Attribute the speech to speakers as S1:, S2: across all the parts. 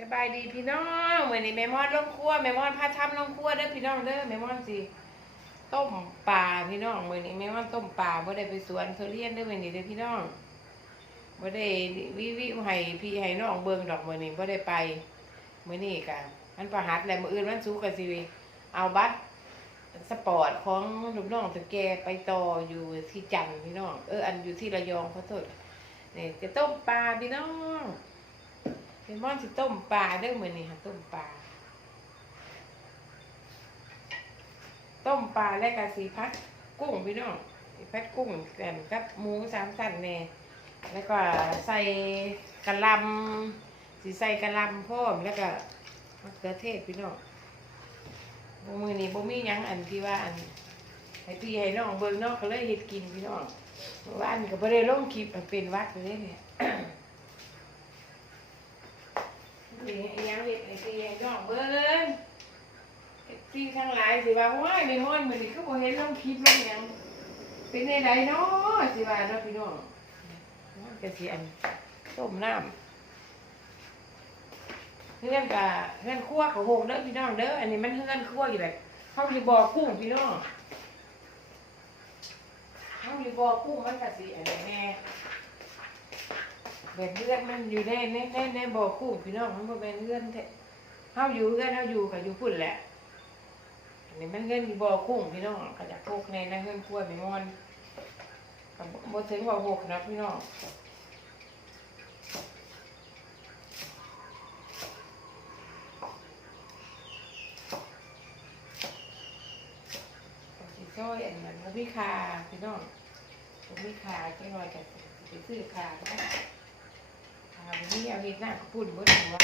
S1: สบายดีพี่น้องเหมือนนี้แม่มอนลงครัวแม่มอนพาทำลงครัวเด้อพี่น้องเด้อแม่มอนสิต้มปลาพี่น้องเหมือนนี้แม่มอนต้มปลาบ่ได้ไปสวนทุเรียนเด้อเหมือนนี้เด้อพี่น้องบ่ได้วิวิให้พี่ให้น้องเบิ่งดอกมื้อนี้บ่ได้ไปมื้อนี้ก็มันประหัสแล้วมื้ออื่นวันศุกร์ก็สิเอาบัตรสปอร์ตของลูกน้องถึงแกไปต่ออยู่ที่จันพี่น้องเอออันอยู่ที่ระยองขอโทษนี่จะต้มปลาพี่น้อง เป็นม่อนสิต้มปลาเด้อมื้อนี้ค่ะต้มปลาต้มปลาและกะสีพัดกุ้งพี่น้องพัดกุ้งแกมกับหมูสามสั้นแน่แล้วก็ใส่กะลำสีใส่กะลำพร้อมแล้วก็มะเขือเทศพี่น้องบมือนี้บ่มียังอันที่ว่าอันให้พี่ให้น้องเบิ่งเนาะก็เลยเฮ็ดกินพี่น้องเมื่อวานก็บ่ได้ลงคลิปเป็นวัดเลยเนี่ย นี่ยังเห็ดไอ้ตีให้น้องเบิ่งไอ้ตีทั้งหลายสิว่าว้ายไม่ฮ้อนมือนี้ก็บ่เห็นลงคลิปลงหยังเป็นไดๆเนาะสิว่าเนาะพี่น้องมันก็สิอันต้มน้ำเฮือนกะเฮือนครัวของโฮงเด้อพี่น้องเด้ออันนี้มันเฮือนครัวอยู่แบบเฮาสิบ่อกุ้งพี่น้องเฮาสิบ่อกุ้งมันก็สิอันนี้แน่ แบบเลือดมันอยู่ในในในในบ่อกุ้งพี่น้องมันบ่แม่นเลือดแท้เฮาอยู่เลือดเฮาอยู่ก็อยู่พุ่นแหละอันนี้มันเงินอยู่บ่อกุ้งพี่น้องก็จะพกในในเงินกล้วยไปงอนก็บ่ถึงว่าหกนะพี่น้องก็อยอันนั้นบ่มีคาพี่น้องบ่มีคาจังน้อยก็สิซื้อค่านะอ่าวันนี้เอาเห็ดหน้ากระปุ่นเบิดหัว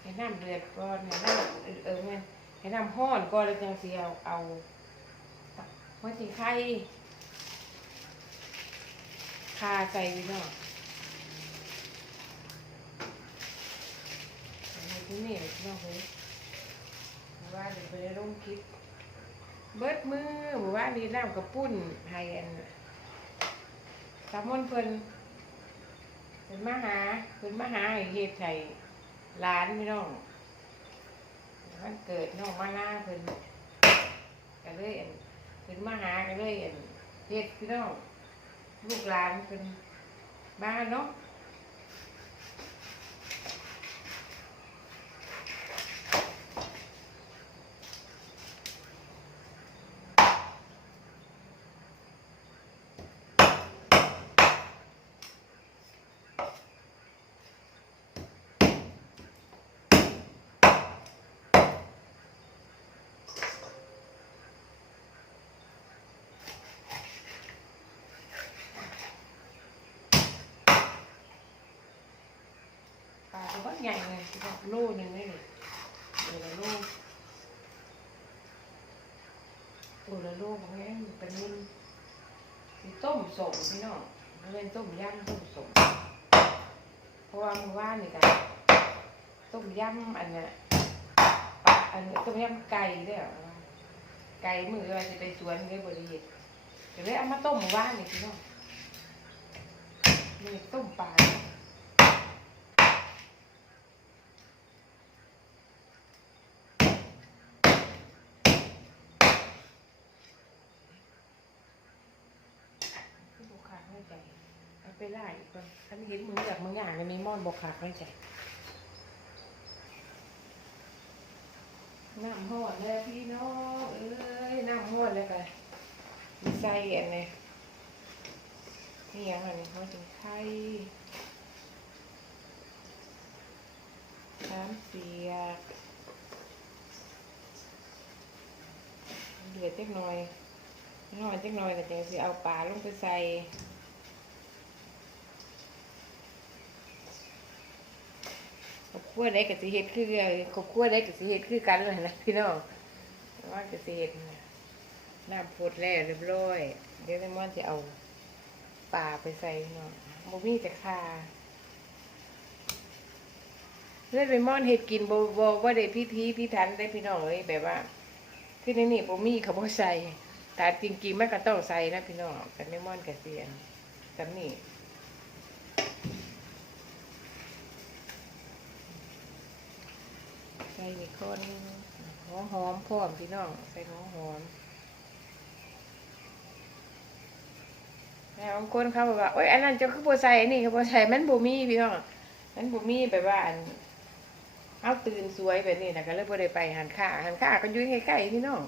S1: ให้น้ำเดือดก่อนให้น้ำเออเออแม่ให้น้ำห้อนก่อนแล้วจังสีเอาเอาหัวสีไข่คาใส่ไว้เนาะ ใน ที่นี่น้องเฮ้ยว่าเดี๋ยวไปลงคลิปเบิดมือหมู่ว่านี่น้ำกระปุ้นไฮอันสามมนเพิ่นเพิ่นมาหาเพิ่นมาหาให้เฮ็ดไห้ร้านพี่น้องวันเกิดน้องมาหน้าเพิ่นก็เลยเพิ่นมาหาก็เลยอันเฮ็ดพี่น้องลูกหลานเพิ่นมาเนาะ ปลาตัวใหญ่เลยบบโลหนึ่งได้เลยตัวละโลตัวละโลบางแง่เป็นนิ่มสิต้มสมพี่น้องมันเป็นต้มยำต้มสมเพราะว่ามือวานนี่กันต้มยำอันเนี้ยปลาอันนี้ต้มยำไก่เด้อไก่มือว่าจะไปสวนได้บริเหตุเดี๋ยวเลยเอามาต้มมื่อวานนี่พี่น้องนี่ต้มปลา คือบุขาดไม่ใจเอา ไปไล่อีกคนเห็นมึงอยากมึงอย่างมีม่อนบกขาดไม่ใจน้ำหอดแล้วพี่น้องเอ้ยน้ำหอดแล้วกันมีไส้อันนี้นี่ยังอันนี้เขาถึงไข่น้ำเปียกเดือดจักน่อยน้อยจักน่อยก็จะสิเอาปลาลงไปใส่ ขอบขั้วได้กับสิเฮ็ดคือขอบขั้วได้กับสิเฮ็ดคือกันเลยนะพี่น้องว่ากับสิเฮ็ดน้ำพดแล้วเรียบร้อย เดี๋ยวแม่มอนจะเอาปลาไปใส่พี่น้องบ่มีแต่ข่าเลือดไปม่อนเห็ดกินบ่บ่บ่ได้พิธีพิถันได้พี่น้องเอ้ยแบบว่าคือในนี่บ่มีเขาบ่ใส่แต่จริงๆมันก็ต้องใส่นะพี่น้องแต่ไม่ม่อนก็เสียนสำนี่ ส่อีกคนหัวหอมพร้อมพี่น้อง ใส่หัวหอมแล้วบางคนเขาบอกว่าโอ๊ยอันนั้นเจะคือบ่ใส่นนี้เขาบ่ใส่มันบ่มีพี่น้องมันบ่มีแบบว่าอันเอาตื่นสวยแบบนี้นะก็เลยบ่ได้ไปหันค่าหันค่าก็อยู่ใกล้ๆพี่น้อง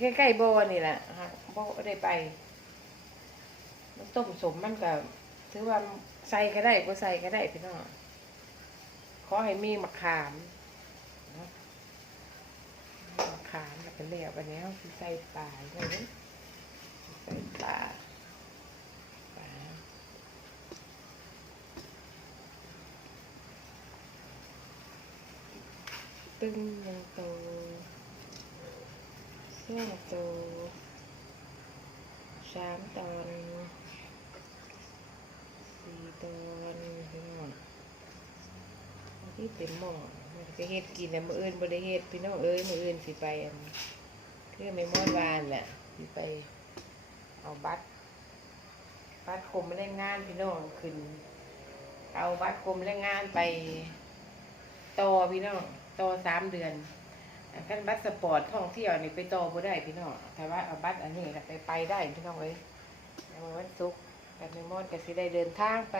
S1: ใกล้ๆบ่อนี่แหละฮะบ่ได้ไป มันต้มสมมันก็ถือว่าใส่ก็ได้บ่ใส่ก็ได้พี่น้องขอให้มีมะขามเนาม ขามแล้วก็แล้วไปแล้วสิใส่ปลาเลยใส่ปลาปลาตึ้งยังโตเสื้อโตสามตอนสี่ตอนพี่น้องอั นที่เป็นหม้อมันก็เฮ็ดกินแต่มื้ออื่นบ่ได้เฮ็ดพี่น้องเอ้ยมื้ออื่นสิไปอันคือไม่มอดวานแหละสิไป เอาบัตรบัตรคมไม่ได้งานพี่น้องขึ้น เอาบัตรคมแรงงานไปต่อพี่น้องต่อสามเดือนอันขั้นบัตรสปอร์ตท่องเที่ยวนี่ไปต่อบ่ได้พี่น้องแต่ว่าเอาบัตรอันนี้ไปไปได้พี่น้องเลยวันศุกร์แบบในมอนก็สิได้เดินทางไป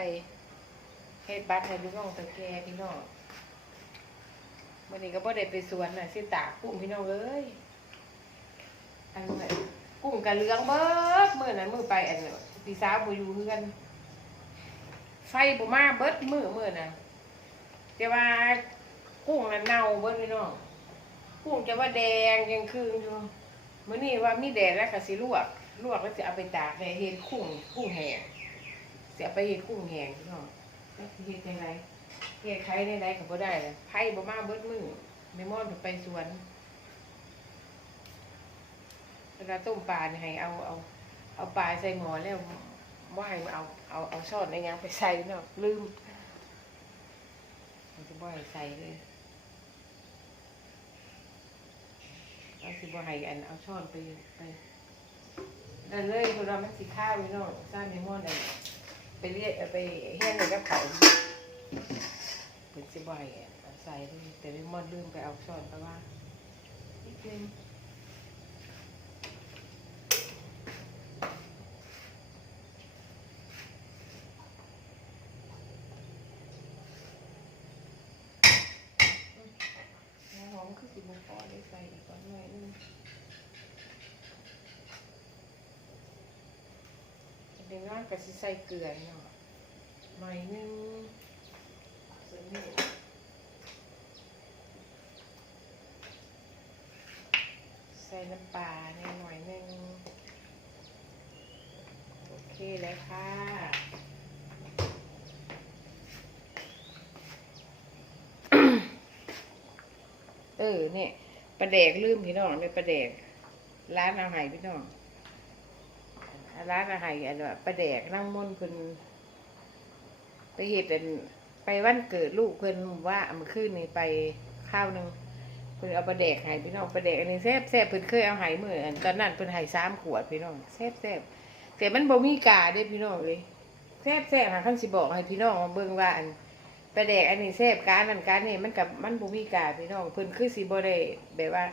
S1: เฮ็ดบัตรให้พี่น้องตะแกพี่น้อง วันนี้ก็บ่ได้ไปสวนน่ะสิตากกุ้งพี่น้องเอ้ยอันนั้นกุ้งกะเลืองเบิดมื้อนั้นมื้อไปอันพี่สาวบ่อยู่เฮือนไฟบ่มาเบิดมื้อมื้อน่ะแต่ว่ากุ้งน่ะเน่าเบิ้พี่น้องกุ้งจะว่าแดงยังคืนอยู่มื้อนี้ว่ามีแดดแล้วก็สิลวกลวกแล้วจะเอาไปตากในเฮ็ดกุ้งกุ้งแห้งสิเอาไปเฮ็ดกุ้งแห้งพี่น้องเฮ็ดจังได เฮ็ดไข่ในใดก็บ่ได้ล่ะไผบ่มาเบิดมือแม่มอนเพิ่นไปสวนเวลาต้มปลาเนี่ยให้เอาเอาเอาปลาใส่หม้อแล้วบ่ให้เอาเอาเอาช้อนในยังไปใส่เนาะลืมมันจะบ่ให้ใส่เลยเอาสิบ่ให้อันเอาช้อนไปไปนั่นเลยเราะว่ามันสิข้าวพี่น้องซ่าเมมอนนั่นไปเรียกไปเฮ็ดเลยกับเขา พิ่นสิบ่ให้เอาใส่เลยแต่เมมอนลืมไปเอาช้อนเพราะว่านิดนึงหอมคือสิบ่พอได้ใส่อีกก่อนหน่อยนึงเดี๋ยวงานก็สิใส่เกลือเนาะหน่อยนึงส่ว นี่ใส่น้ำปลาเนี่ยหน่อยนึงโอเคเลยค่ะเออเนี่ยปลาแดกลืมพี่น้องเลยปลาแดกร้านอาหารพี่น้องร้านอาหารอันว่าปลาแดกนั่งมนต์เพิ่นไปเห็ดอัน ไปวันเกิดลูกเพิ่อนว่าเมื่อคืนนี่ไปข้าวหนึ่งเพิ่อนเอาปลาแดกให้พี่น้องปลาแดกอันนี้แซ่บแซ่บเพิ่อนเคยเอาให้มื้ออันตอนนั้นเพิ่อนให้สามขวดพี่น้องแซ่บแซ่บแต่มันบ่มีกาเด้พี่น้องเลยแซ่บแซ่บหาคันสิบอกให้พี่น้องมาเบิ่งว่าอันปลาแดกอันนี้แซ่บการนั่นการนี่มันกับมันบ่มีกาพี่น้องเพิ่อนคือสิบ่ได้แบบว่า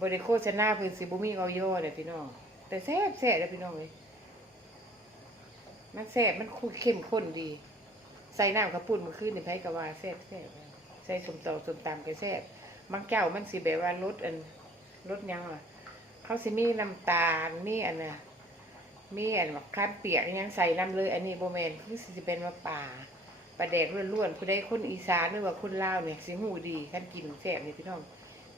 S1: บ่ได้โฆษณาเพิ่อนสิบ่มีออยเด้อพี่น้องแต่แซ่บแซ่บเด้พี่น้องเอ้ยมันแซ่บมันคุเข้มข้นดี ใส่น้ำกระปุ่นมื่อคืนนี่ไผก็ว่าแซ่บแซ่บใส่สมตอสมตำก็แซ่บบางเจ้ามันสิแบบว่ารสอันรสยังอะเขาสิมีน้ำตาลมีอันน่ะมีอันมะขามเปียกอิหยังใส่น้ำเลย อันนี้โบแมนคือสิเป็นว่าป่าปลาแดกล้วนๆผู้ใดคนอีสานหรือว่าคนลาวเนี่ยสิหูดีท่านกินแซ่บนี่พี่น้อง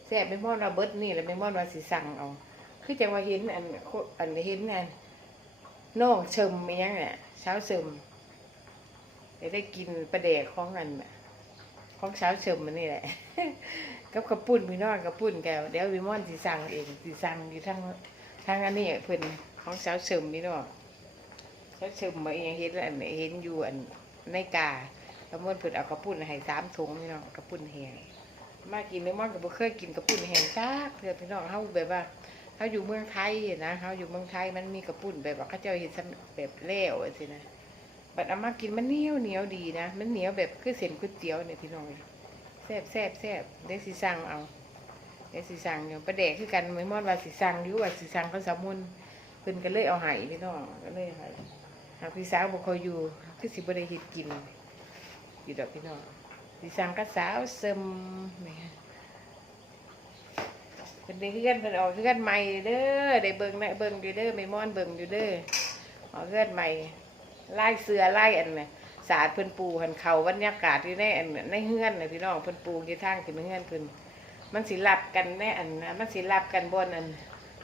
S1: แซ่บไม่มอนว่าเบิดนี่แล้วไม่มอนว่าสิสั่งเอา คือจังว่าเห็นอันโคอันเห็นอันน้องเชิมอีหยังเนี่ยเช้าเชิม ได้ได้กินปลาแดกของอันของเช้าเชิมมันนี่แหละ กับกระปุ่นพี่น้องกระปุ่นแกวเดี๋ยววิมอนสิสั่งเองสิสั่งอยู่ทางทางอันนี้เพิ่นของเช้าเชิมพี่น้องเช้าเชิมมาเองเห็นอันเห็นอยู่อันในกาไปสมมติเพิ่นเอากระปุ่นให้สามถุงพี่น้องกระปุ่นแห้งมากินแม่มอนก็บ่เคยกินกระปุ่นแห้งจ้าเพื่อพี่น้องเฮาแบบว่าเฮาอยู่เมืองไทยนะเฮาอยู่เมืองไทยมันมีกระปุ่นแบบว่าเขาเจ้าเฮ็ดสำแบบแล้วจังซี่นะ บัดอามากินมันเหนียวเหนียวดีนะ มันเหนียวแบบคือเส้นก๋วยเตี๋ยวเนี่ยพี่น้องแซ่บแซ่บแซ่บเดี๋ยวสิสั่งเอาเดี๋ยวสิสั่งอยู่ประเดกคือกันแม่มอนว่าสิสั่งอยู่ว่าสิสั่งเขาสามุนเพิ่นก็เลยเอาให้พี่น้องก็เลยให้หากพี่สาวบ่ค่อยอยู่คือสิบ่ได้เฮ็ดกิน อยู่ดอกพี่น้องสิสั่งกับสาวซึมแหม่เพิ่นได้เฮือนเพิ่นออกเฮือนใหม่เด้อได้เบิ่งนะเบิ่งอยู่เด้อแม่มอนเบิ่งอยู่เด้อออกเฮือนใหม่ ไล่เสือไล่อันน่ะสาดเพิ่นปูหันเข้าบรรยากาศอยู่ในอันน่ะในเฮือนน่ะพี่น้องเพิ่นปูอยู่ทางขึ้นเฮือนเพิ่นมันสิรับกันแน่อันน่ะมันสิรับกันบนอัน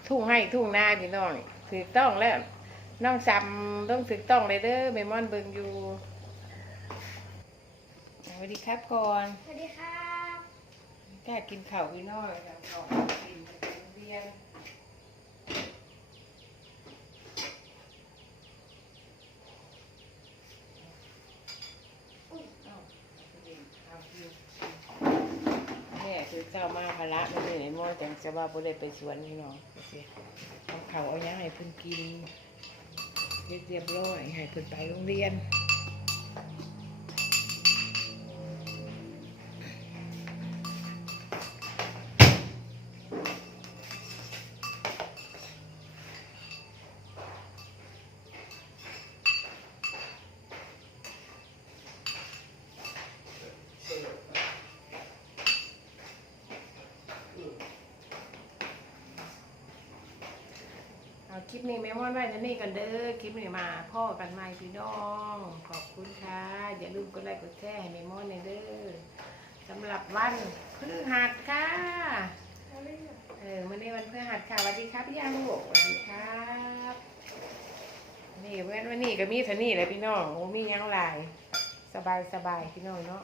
S1: ทุ่งให้ทุ่งนาพี่น้องถูกต้องแล้วน้องซ้ำต้องถูกต้องเลยเด้อแม่ม่อนเบิ่งอยู่สวัสดีครับก่อน
S2: สวัสดีครับ
S1: แค่กินข้าวพี่น้อยแล้วก็กินไปโรงเรียนอุ๊ยเอ้าเด็กเอาคิวแม่คือเจ้ามาภาระไม่ได้ไหนมอ จังจะว่าบ่ได้ไปสวนพี่น้องเอาเขาวเอาหยังให้เพิ่นกินเรียบเรียบร้อยให้เพิ่นไปโรงเรียน คลิปนี้แม่ม่อนไว้นะนี่กันเด้อคลิปนี้มาพ่อกันใหม่พี่น้อง ขอบคุณค่ะ อย่าลืมกดไลค์กดแชร์ให้แม่ม่อนในเด้อสำหรับวันพฤหัสค่ะเออวันนี้วันพฤหัสค่ะสวัสดีครับพี่ยาลูกสวัสดีครับนี่เว้นวันนี้ก็มีเท่านี้แหละพี่น้องโอ้มียังหลายสบายสบายพี่น้องเนาะ